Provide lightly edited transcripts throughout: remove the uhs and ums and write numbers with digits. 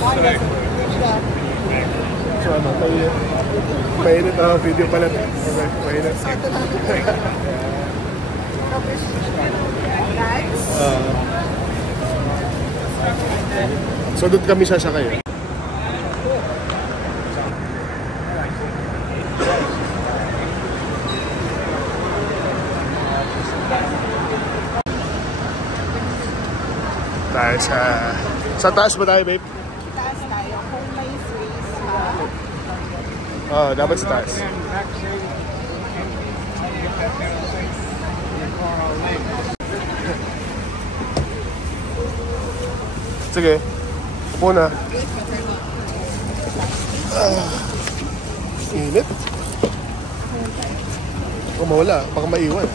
So ano, mainit na video pala. Okay, mainit. So doon kami sasakay. Tayo sa taas ba tayo, babe? Taas tayo. Kung may space pa. Oo, dapat sa taas. Sige, upo na. Init. Kung mawala, baka maiwan.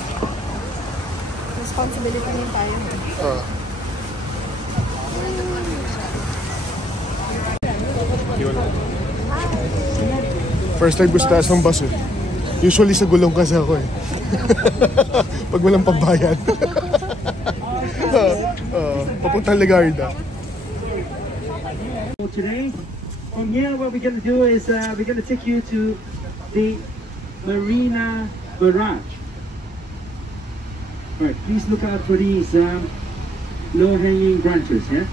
Responsibility niyo tayo. First time ko sa taas ng bus eh. Usually sa gulong kasi ako eh. Pag walang pambayad. Papuntang Legarda. Today, from here what we're going to do is we're going to take you to the Marina Barrage. Alright, please look out for these low-hanging branches, yeah?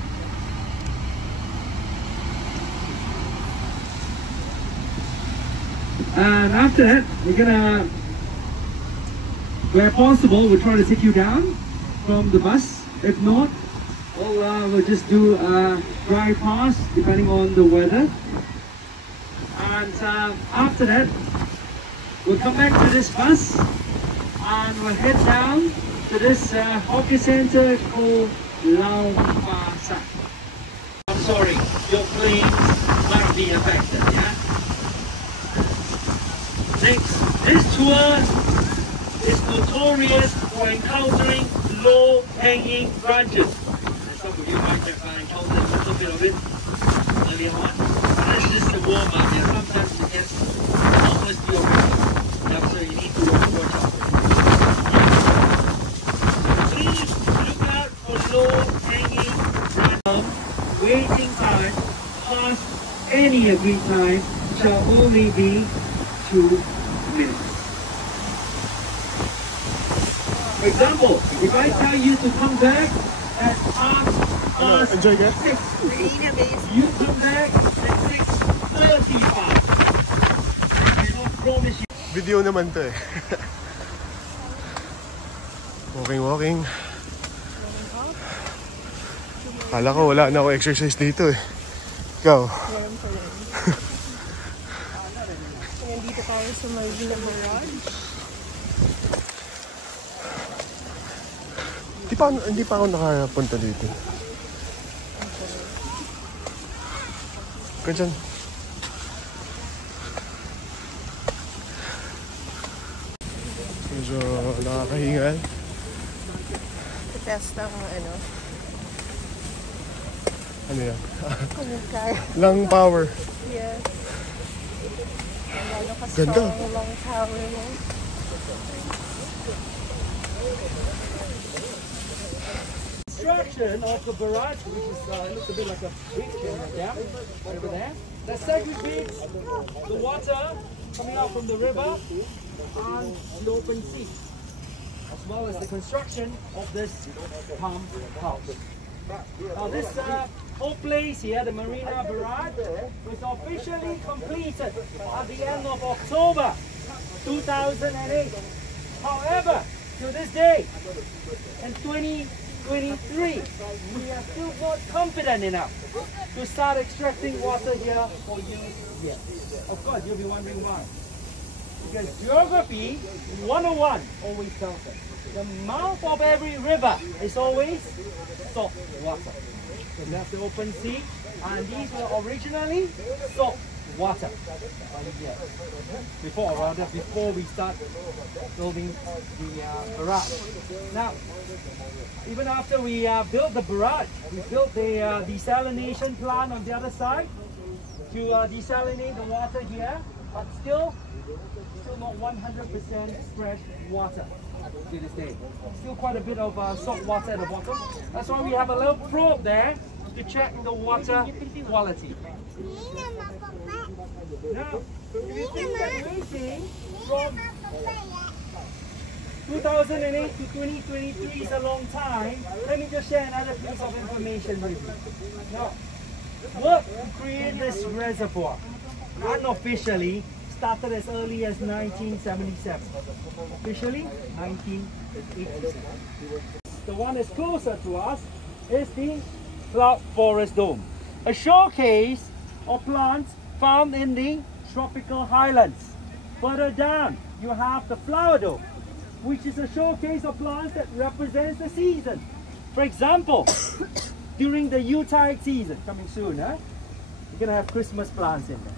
And after that, we're gonna, where possible, we'll try to take you down from the bus. If not, we'll just do a dry pass depending on the weather. And after that, we'll come back to this bus and we'll head down to this hockey center called Lau Pa Sat. I'm sorry, your planes might be affected, yeah? Next, this tour is notorious for encountering low-hanging branches. And some of you might have encountered a little bit of it earlier on. But that's just the warm-up. Yeah, sometimes it gets almost your yeah, so you need to watch out. Please look out for low-hanging branches. Waiting time past any agreed time shall only be 2 minutes. For example, if I tell you to come back at past 6, you come back at 6:35. I don't promise you. Video naman to eh. Walking. Kala ko wala na ako exercise dito eh. Ikaw? Nandito tayo sa Marina Barrage. Hindi pa ako nakapunta dito. Kaya dyan. Medyo nakakahingal. Test ang ano. Ano yan? Kung kaya. Lung power. Yes. Ganda. Long power mo. Construction of the barrage, which is looks a bit like a bridge dam over there, that segregates the water coming out from the river and the open sea, as well as the construction of this pump house. Now this whole place here, the Marina Barrage, was officially completed at the end of October 2008. However, to this day, in 2023, we are still not confident enough to start extracting water here for use here. Of course, you'll be wondering why. Because geography 101 always tells us the mouth of every river is always salt water. So that's the open sea, and these were originally salt water. Before we start building the barrage. Now, even after we built the barrage, we built the desalination plant on the other side to desalinate the water here, but still not 100% fresh water to this day. Still quite a bit of salt water at the bottom. That's why we have a little probe there to check the water quality. Now, if you think that waiting from 2008 to 2023 is a long time, let me just share another piece of information with you. Now, work to create this reservoir unofficially started as early as 1977. Officially, 1987. The one that's closer to us is the Cloud Forest Dome, a showcase of plants found in the tropical highlands. Further down, you have the Flower Dome, which is a showcase of plants that represents the season. For example, during the Yuletide season, coming soon, you're gonna have Christmas plants in there.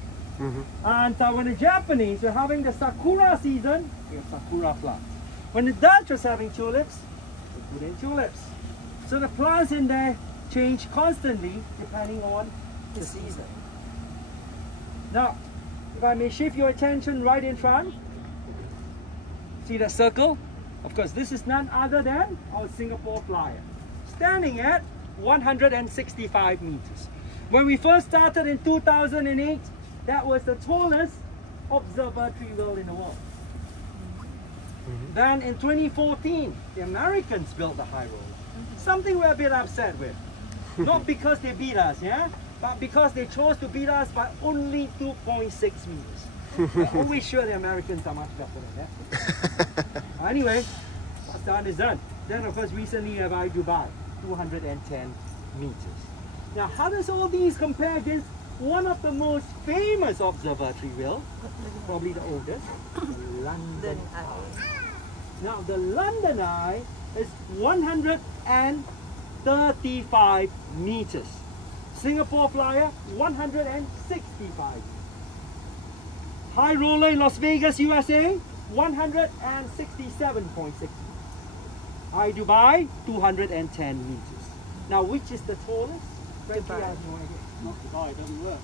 And when the Japanese were having the Sakura season, we have Sakura plants. When the Dutch was having tulips, they put in tulips. So the plants in there change constantly depending on the season. Now, if I may shift your attention right in front, see that circle? Of course, this is none other than our Singapore Flyer, standing at 165 meters. When we first started in 2008, that was the tallest observatory wheel in the world. Then in 2014, the Americans built the high roller. Something we're a bit upset with. Not because they beat us, but because they chose to beat us by only 2.6 meters. I'm always sure the Americans are much better than that. Anyway, what's done is done. Then of course recently we have Dubai, 210 meters. Now how does all these compare against one of the most famous observatory wheel, probably the oldest, the London Eye. Now the London Eye is 135 meters. Singapore Flyer, 165. High Roller in Las Vegas, USA, 167.6. High Dubai, 210 meters. Now which is the tallest? Dubai. Dubai doesn't work.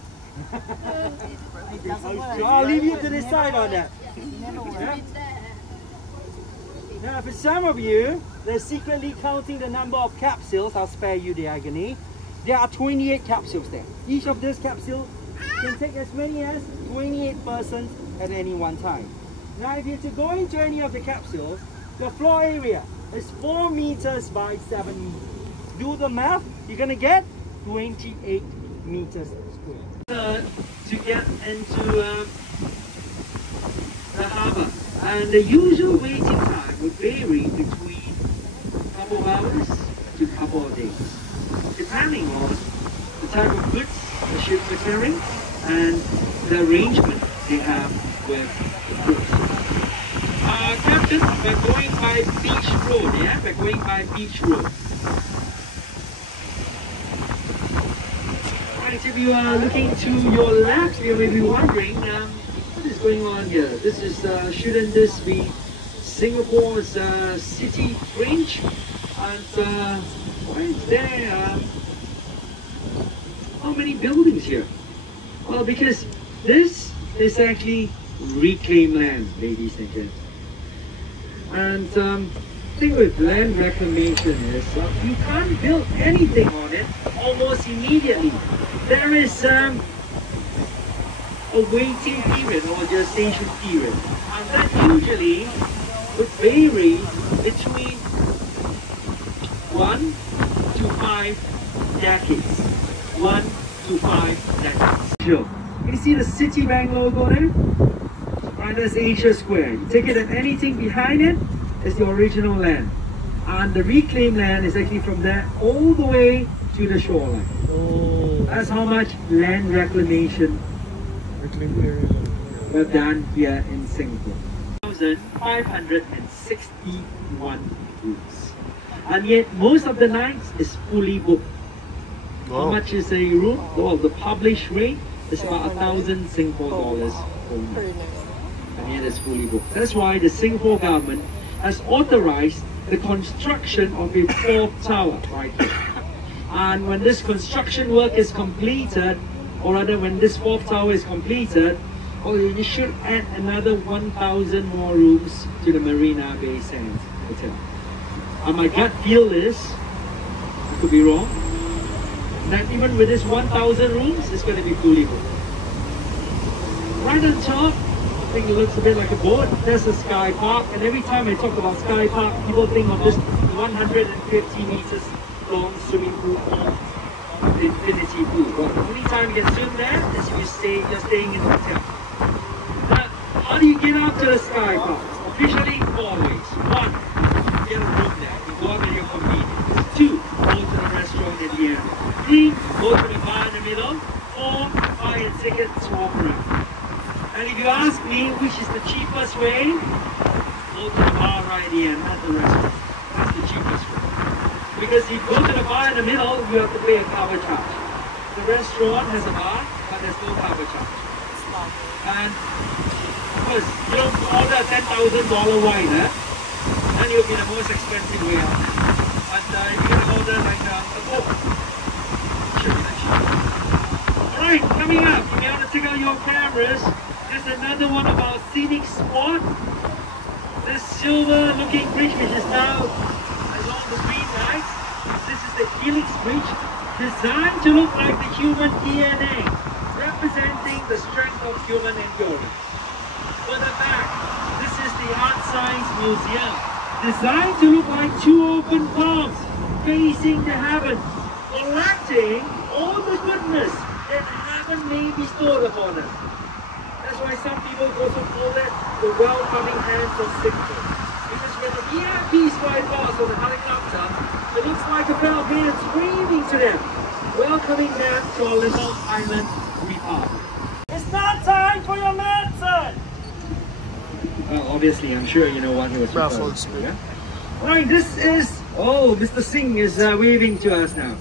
I'll leave you to decide on that. Now for some of you, they're secretly counting the number of capsules. I'll spare you the agony. There are 28 capsules there. Each of these capsules can take as many as 28 persons at any one time. Now if you're to go into any of the capsules, the floor area is 4 meters by 7 meters. Do the math, you're going to get 28 meters square. To get into the harbour, and the usual waiting time would vary between a couple of hours to a couple of days, depending on the type of goods the ships are carrying and the arrangement they have with the crews. Captain, we're going by Beach Road, We're going by Beach Road. Right, if you are looking to your left, you may be wondering what is going on here. This is, shouldn't this be Singapore's city fringe? And why is there how many buildings here? Well, because this is actually reclaimed land, ladies and gentlemen. And the thing with land reclamation is you can't build anything on it almost immediately. There is a waiting period or gestation period, and that usually would vary between 1 to 5 decades. 1 to 5 decades. Sure. You see the Citibank logo there? Right, that's Asia Square. You take it and anything behind it is the original land. And the reclaimed land is actually from there all the way to the shoreline. Oh. That's how much land reclamation we've done here in Singapore. 1,561 rooms. And yet most of the nights is fully booked. Wow. How much is a room? Well, the published rate is about 1,000 Singapore dollars per night. And yet it's fully booked. That's why the Singapore government has authorized the construction of a 4th tower right here. And when this construction work is completed, or rather when this 4th tower is completed, well, you should add another 1,000 more rooms to the Marina Bay Sands Hotel. And my gut feel is, I could be wrong, that even with this 1,000 rooms, it's going to be fully booked. Right on top, I think it looks a bit like a boat. There's a Sky Park, and every time I talk about Sky Park, people think of this 150 meters long swimming pool called the Infinity Pool. But the only time you can swim there is if you're staying in the hotel. Now, how do you get out to the Sky Park? Officially, 4 ways. 1, get a room there. You go out at your convenience. 2, go to the restaurant at the end. 3, go to the bar in the middle. 4, buy a ticket to walk around. And if you ask me which is the cheapest way, go to the bar right at the end, not the restaurant. That's the cheapest way. Because if you go to the bar in the middle, you have to pay a cover charge. The restaurant has a bar, but there's no cover charge. And of course, you don't order a $10,000 wine, then you'll be the most expensive way out. But if you can order like a Coke, should be nice. Alright, coming up, if you want to take out your cameras, there's another one of our scenic spot. This silver looking bridge which is now along the green lights. This is the Helix Bridge, designed to look like the human DNA, representing the strength of human endurance. Further back, this is the Art Science Museum, designed to look like 2 open palms facing the heaven, collecting all the goodness that heaven may bestow upon us. That's why some people also call it the welcoming hands of Singapore. Because when the EMPs fly past on the helicopter, it looks like a pair of hands waving to them, welcoming them to our little island republic. It's not time for your medicine! Well, obviously, I'm sure you know what he was referring to. Yeah? Right, this is... Oh, Mr. Singh is waving to us now.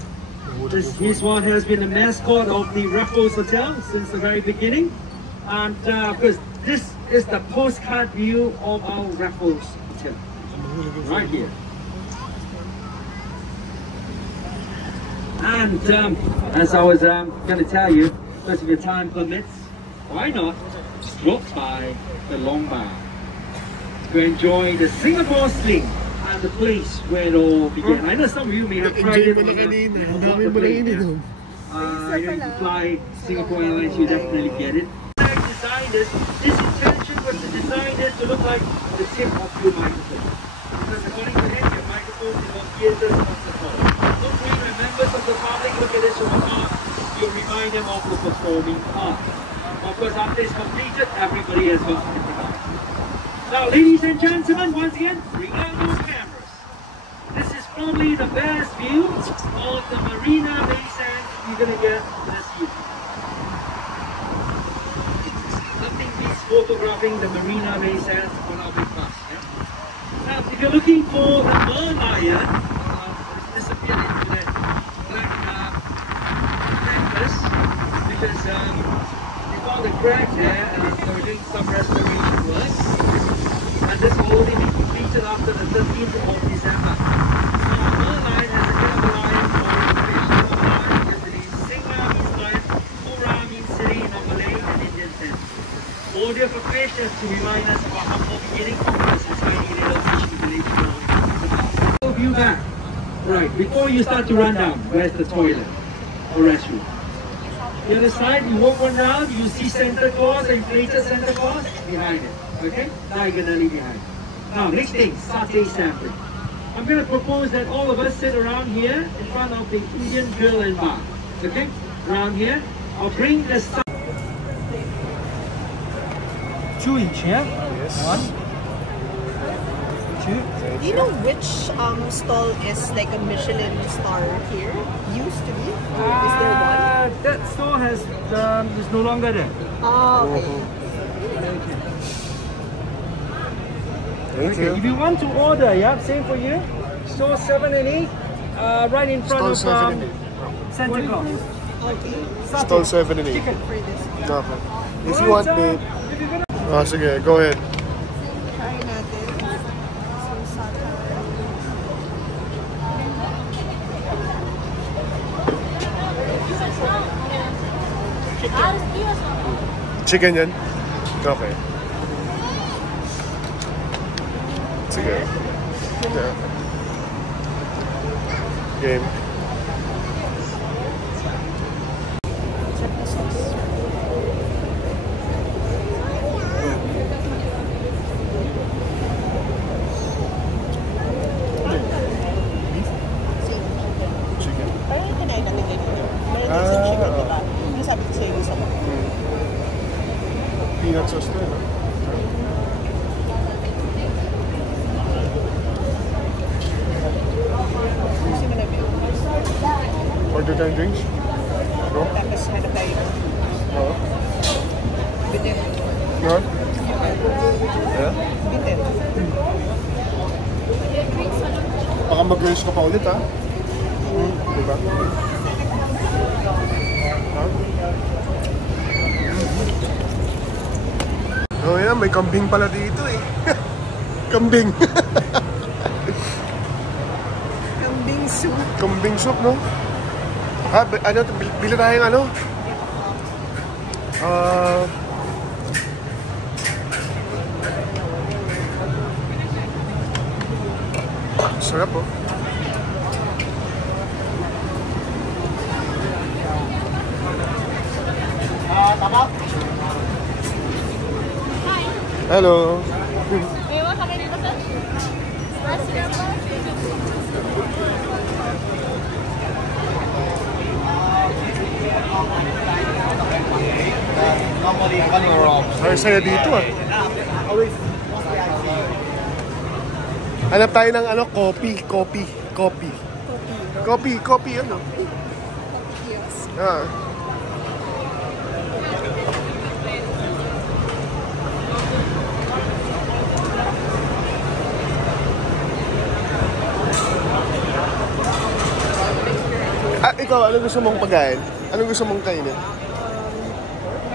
This one has been the mascot of the Raffles Hotel since the very beginning. And of course, this is the postcard view of our Raffles Hotel. Right here. And as I was going to tell you, because if your time permits, why not drop by the Long Bar to enjoy the Singapore Sling and the place where it all began. I know some of you may have tried it on the plane. You can fly Singapore Airlines, you definitely get it. Designed this intention was to design this to look like the tip of your microphone. Because according to him, your microphone is on theaters of the phone. Don't bring members of the public look at this from afar, you remind them of the performing art. Of course, after it's completed, everybody has got something else. Now, ladies and gentlemen, once again, bring out those cameras. This is probably the best view of the Marina Bay Sands you're going to get this evening. Nothing beats photographing the Marina Bay Sands on our big bus. Yeah? Now, if you're looking for the Merlion, it's disappeared into that black canvas because they found a crack there and they were doing some restoration work. And this will only be completed after the 13th of December. Now, Merlion has a bit of a lion for fish. Merlion is the name. Singa means lion, Pura means city in a Malay and Indian sense. Order for fish is to remind us of our humble beginning, because it's tiny little fish in the village. View back. Right, before you start to run down, where's the toilet or restroom? The other side, you walk one round, you see Santa Claus, inflated Santa Claus behind it. Okay? Diagonally behind. Now, next thing, satay sampling. I'm going to propose that all of us sit around here in front of the Indian Grill and Bar. Okay? Around here. I'll bring the 2 each, yeah? Yes. 1, 2. Do you know which stall is like a Michelin star here? Used to be? Or is there one? That store has is no longer there. Oh, okay. Thank you. If you want to order, yeah, same for you. Store 7 and 8, right in front Stall of 7 and 8. Santa Claus. Okay. Stall 7 and 8. Chicken. For this. Okay. If you want, babe. Oh, sige, go ahead. Try natin. Some satay. Chicken yan? Okay. Sige. Okay. Game. peanut sauce na, no? Gusto mo na milk? Order tayong drinks? No? Tapos hanap tayo. No? Bitin. No? Yeah? Bitin. Baka mag-race ka pa ulit, ha? Diba? Ha? Oh yeah, may kambing pala dito eh. Kambing. Kambing soup. Kambing soup, no? Ah, ano, bili tayong ano? Sarap, oh. Hello. May mga kami dito sa restaurant ba? Ay, saya dito, ah. Hanap tayo ng ano, coffee, ano? Ah. Ah, ikaw, anong gusto mong pagkain? Anong gusto mong kainin?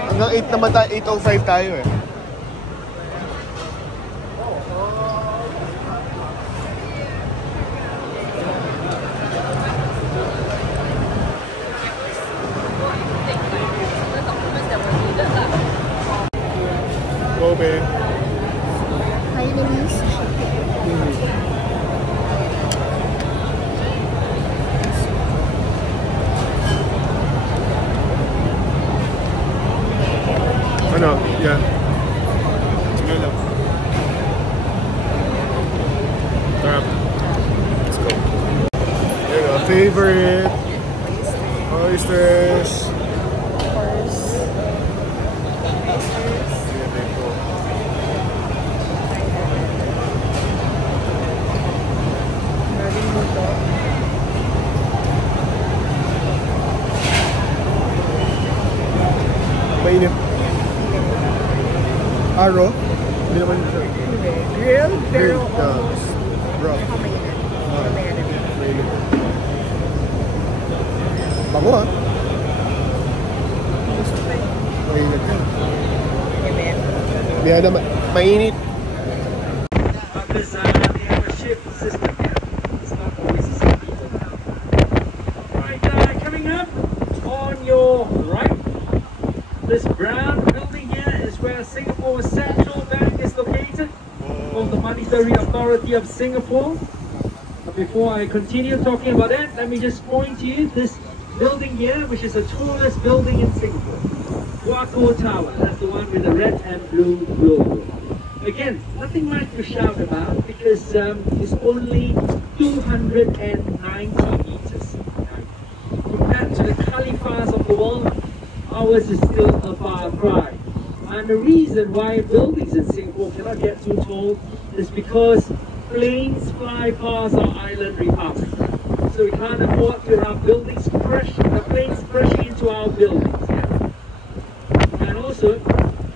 Hanggang 8 naman tayo, 8:05 tayo eh. Kobe. Hainanese. Ano? Yeah. Sige lang. Sarap. Let's go. There you go. Favorite. Oysters. Sige, dito. Mainit. Aro? Hindi naman siya. Grilled, pero Grilled, almost raw. mainit. Mainit. Bango, ah. Mainit yan. Amen. Kaya naman, mainit. Because they have a shift system here. It's not always the same people now. Right, coming up on your right, this brown building here is where Singapore's Central Bank is located, called the Monetary Authority of Singapore. But before I continue talking about that, let me just point to you this building here, which is the tallest building in Singapore. Waco Tower, that's the one with the red and blue logo. Again, nothing much to shout about because it's only 290 meters. Compared to the Khalifas of the world, ours is still a far cry. And the reason why buildings in Singapore cannot get too tall is because planes fly past our island republic. So we can't afford to have buildings planes crashing into our buildings. And also,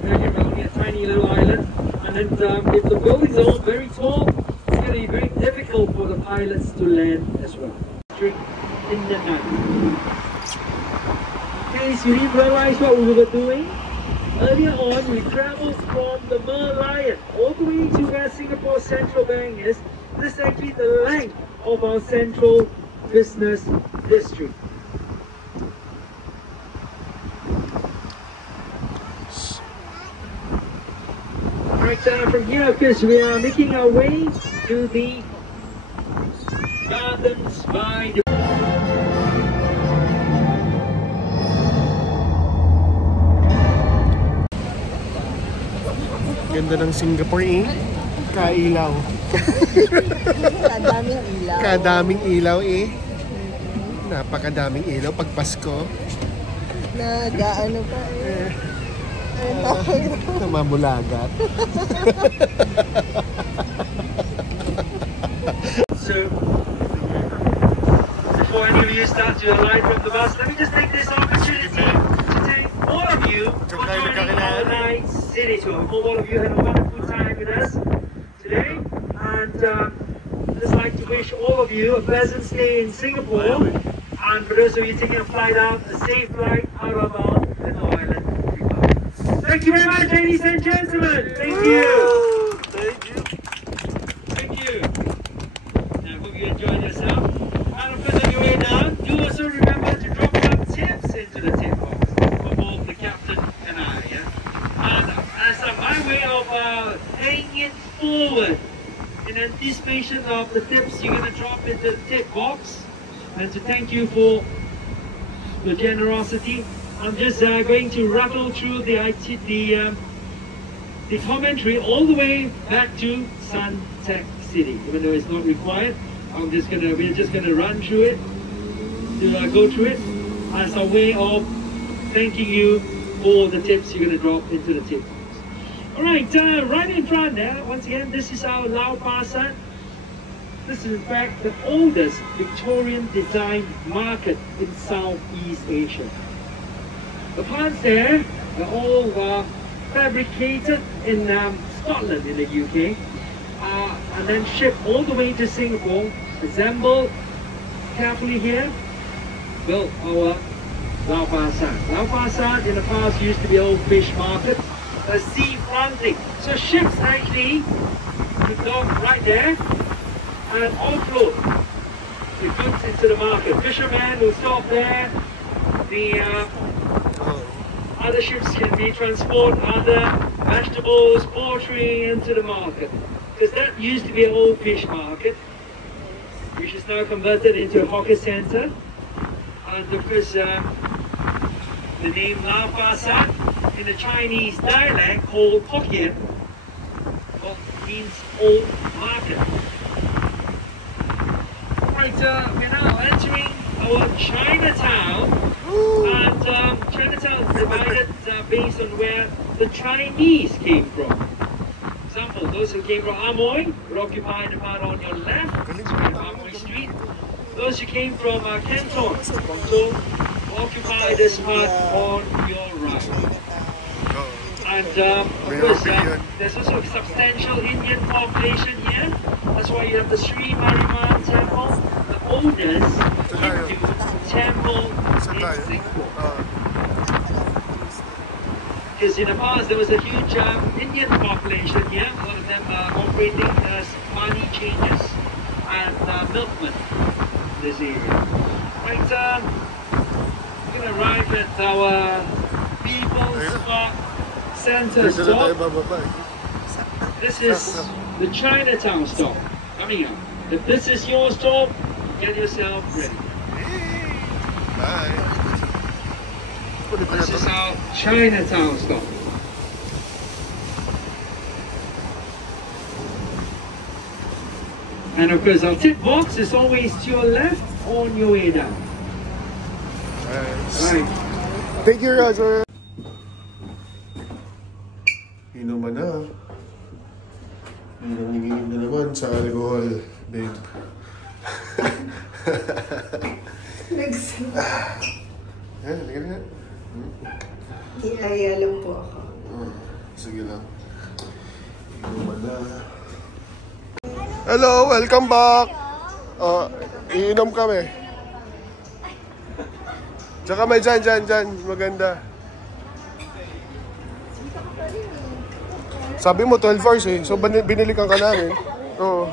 we're only a tiny little island, and then if the buildings are all very tall, it's going to be very difficult for the pilots to land as well. In the night. In case you didn't realize what we were doing, earlier on we traveled from the Merlion all the way to where Singapore Central Bank is. This is actually the length of our central business district. Alright, from here, of course, we are making our way to the Gardens by the... Ganda ng Singapore eh. Kailaw. Kadaming ilaw. Kadaming ilaw eh. Napakadaming ilaw pag Pasko. Nagaano pa eh. Mamulagat. So, before any of you start to alight from the bus, let me just take this opportunity to thank all of you for joining our night city tour. Hope all of you had a wonderful time with us today, and I'd just like to wish all of you a pleasant stay in Singapore, and for those of you taking a flight out, a safe flight out of our little island. Thank you very much, ladies and gentlemen. Thank you. Thank you. Thank you. I hope you enjoyed yourself. And of course, on your way down, do also remember to drop some tips into the tip box for both the captain and I. Yeah? And as my way of paying it forward in anticipation of the tips you're going to drop into the tip box, and to thank you for your generosity, I'm just going to rattle through the commentary all the way back to Suntec City, even though it's not required. We're just gonna run through it, to go through it as a way of thanking you for the tips you're gonna drop into the tip box. All right, right in front there, once again, this is our Lau Pa Sat. This is in fact the oldest Victorian design market in Southeast Asia. The plants there are all fabricated in Scotland in the UK, and then shipped all the way to Singapore, assembled carefully here, built our Lau Pa Sat. Lau Pa Sat in the past used to be an old fish market, a sea fronting. So ships actually could dock right there and offload the goods into the market. Fishermen will stop there. The other ships can be transport other vegetables, poultry into the market. Because that used to be an old fish market, which is now converted into a hawker center. And of course, the name Lau Pa Sat in the Chinese dialect called Hokkien means old market. Right, we're now entering our Chinatown, and Chinatown is divided based on where the Chinese came from. For example, those who came from Amoy would occupy the part on your left, Amoy Street. Those who came from Canton, Guangzhou, will occupy this part on your right. And of course, there's also a substantial Indian population here. That's why you have the Sri Mariamman Temple, the oldest Hindu temple in Singapore. Because in the past there was a huge Indian population here, a lot of them operating as money changers and milkmen in this area. Right, we're going to arrive at our People's Park Center stop. This is the Chinatown stop coming up. If this is your stop, get yourself ready. Bye. This is our Chinatown stop. And of course, our tip box is always to your left on your way down. Nice. Right. Thank you, Roger. Inuman na. Nanginginig na naman sa alcohol, babe. Yan, halika na. Iaya lang po ako. Sige lang. Inuman na. Hello, welcome back. Iinom kami. Tsaka may dyan. Maganda. Sabi mo 12 hours eh. So binilikan ka namin. Oo.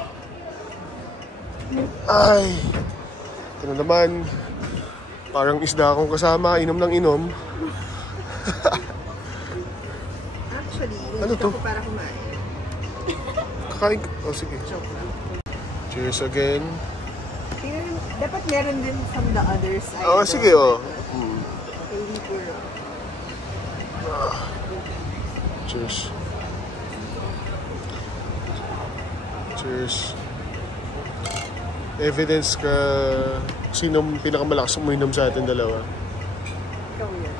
Ay. Ito na naman. Parang isda akong kasama. Inom ng inom. Actually, ano to? Ako para kumain. Kakain ka. Oh, sige. Cheers again. Dapat meron din from the other side. Oh, sige oh. Cheers. Cheers. Evidence ka sinong pinakamalakas uminom sa atin dalawa. Ikaw yan.